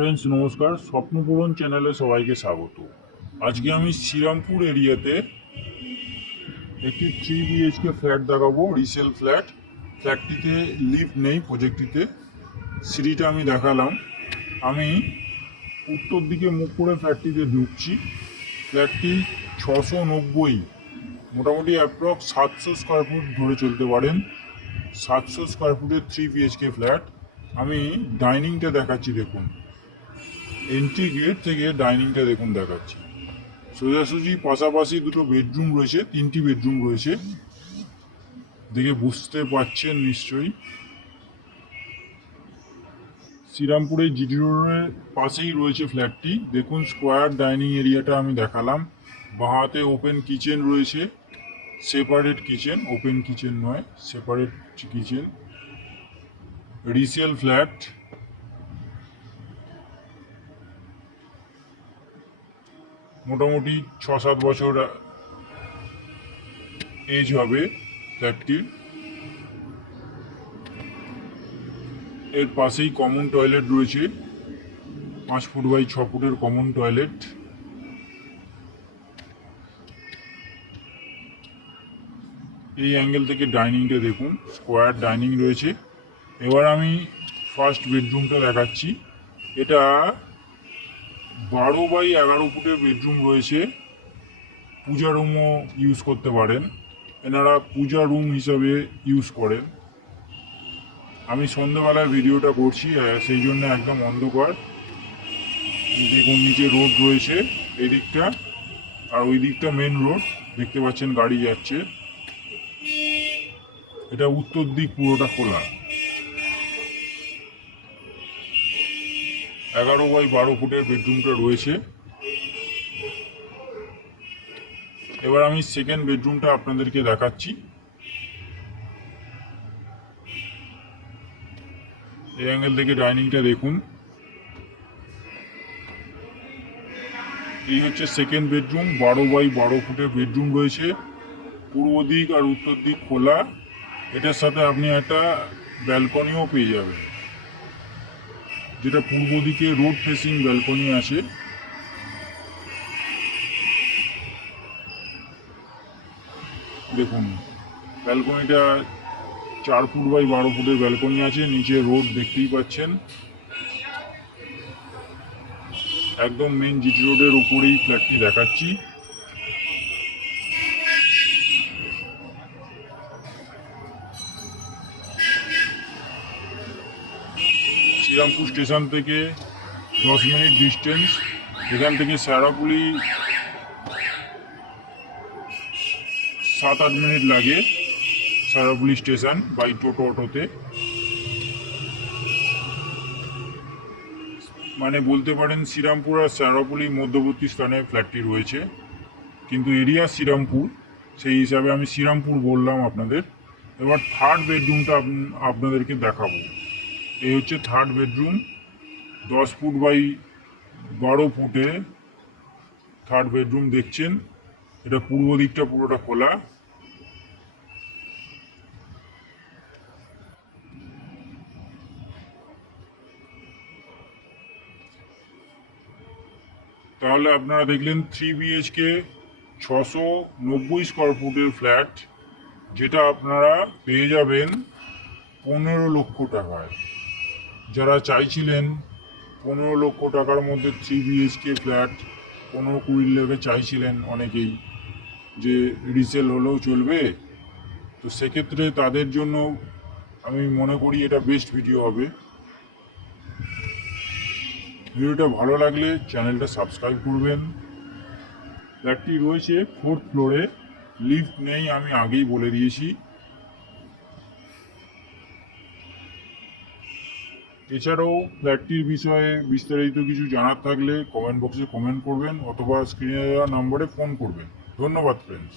Friends নমস্কার, স্বপ্নপূরণ চ্যানেলে সবাইকে স্বাগত। আজকে আমি শ্রীরামপুর এরিয়াতে একটি 3 BHK ফ্ল্যাট দেখাবো, রিসেল ফ্ল্যাট। ফ্ল্যাটটিতে লিফট নেই, প্রজেক্টটিতে সিঁড়িটা আমি দেখালাম। আমি উত্তর দিকে মুখ করে ফ্ল্যাটটিতে ঢুকছি। ফ্ল্যাটটি 690, মোটামুটি অ্যাপ্রক্স 700 স্কোয়ার ফুট ধরে চলতে পারেন। 700 স্কোয়ার ফুটের 3 BHK ফ্ল্যাট। আমি ডাইনিংটা দেখাচ্ছি, দেখুন। এন্ট্রি গেট থেকে ডাইনিংটা দেখুন দেখাচ্ছি। সোজাসুজি পাশাপাশি দুটো বেডরুম রয়েছে, 3টি বেডরুম রয়েছে, দেখে বুঝতে পারছেন নিশ্চয়ই। শ্রীরামপুরের জিডি রোডের পাশেই রয়েছে ফ্ল্যাটটি। দেখুন স্কোয়ার ডাইনিং এরিয়াটা আমি দেখালাম। বাঁহাতে ওপেন কিচেন রয়েছে, সেপারেট কিচেন, ওপেন কিচেন নয়, সেপারেট কিচেন। রিসেল ফ্ল্যাট, মোটামুটি 6-7 বছর এজ হবে ফ্ল্যাটটির। এর পাশেই কমন টয়লেট রয়েছে, 5 ফুট বাই 6 ফুটের কমন টয়লেট। এই অ্যাঙ্গেল থেকে ডাইনিংটা দেখুন, স্কোয়ার ডাইনিং রয়েছে। এবার আমি ফার্স্ট বেডরুমটা দেখাচ্ছি। এটা 12 বাই 11 ফুটের বেডরুম রয়েছে। পূজা রুমও ইউজ করতে পারেন, এনারা পূজা রুম হিসাবে ইউজ করেন। আমি সন্ধ্যেবেলায় ভিডিওটা করছি, সেই জন্য একদম অন্ধকার। দেখুন নিচে রোড রয়েছে এই দিকটা, আর ওই দিকটা মেন রোড, দেখতে পাচ্ছেন গাড়ি যাচ্ছে। এটা উত্তর দিক পুরোটা খোলা। 11 বাই 12 ফুটের বেডরুমটা রয়েছে। এবার আমি সেকেন্ড বেডরুমটা আপনাদেরকে দেখাচ্ছি। এই অ্যাঙ্গেল থেকে ডাইনিংটা দেখুন। এই হচ্ছে সেকেন্ড বেডরুম, 12 বাই 12 ফুটের বেডরুম রয়েছে। পূর্ব দিক আর উত্তর দিক খোলা। এটার সাথে আপনি একটা ব্যালকনিও পেয়ে যাবেন, যেটা পূর্ব দিকে রোড ফেসিং ব্যালকনি আছে। দেখুন ব্যালকনিটা 4 ফুট বাই 12 ফুটের ব্যালকনি আছে, নিচে রোড দেখতেই পাচ্ছেন। একদম মেন জিটি রোডের উপরেই ফ্ল্যাটটি দেখাচ্ছি। শ্রীরামপুর স্টেশন থেকে 10 মিনিট ডিস্টেন্স। এখান থেকে শেরাপুলি 7-8 মিনিট লাগে, শেরাপুলি স্টেশন বাই টোটো অটোতে। মানে বলতে পারেন শ্রীরামপুর আর শেরাপুলি মধ্যবর্তী স্থানে ফ্ল্যাটটি রয়েছে, কিন্তু এরিয়া শ্রীরামপুর, সেই হিসাবে আমি শ্রীরামপুর বললাম আপনাদের। এবার থার্ড বেডরুমটা আপনাদেরকে দেখাবো। এই হচ্ছে থার্ড বেডরুম, 10 ফুট বাই 12 ফুটে থার্ড বেডরুম দেখছেন। এটা পূর্ব দিকটা পুরোটা খোলা। তাহলে আপনারা দেখলেন 3 BHK 690 স্কোয়ার ফুটের ফ্ল্যাট, যেটা আপনারা পেয়ে যাবেন 15 লক্ষ টাকায়। যারা চাইছিলেন 15 লক্ষ টাকার মধ্যে 3 BHK ফ্ল্যাট, 15-20 লাখে চাইছিলেন অনেকেই, যে রিসেল হলেও চলবে, তো সেক্ষেত্রে তাদের জন্য আমি মনে করি এটা বেস্ট ভিডিও হবে। ভিডিওটা ভালো লাগলে চ্যানেলটা সাবস্ক্রাইব করবেন। ফ্ল্যাটটি রয়েছে 4th ফ্লোরে, লিফট নেই, আমি আগেই বলে দিয়েছি। এছাড়াও ফ্ল্যাটটির বিষয়ে বিস্তারিত কিছু জানার থাকলে কমেন্ট বক্সে কমেন্ট করবেন, অথবা স্ক্রিনে দেওয়া নম্বরে ফোন করবেন। ধন্যবাদ ফ্রেন্ডস।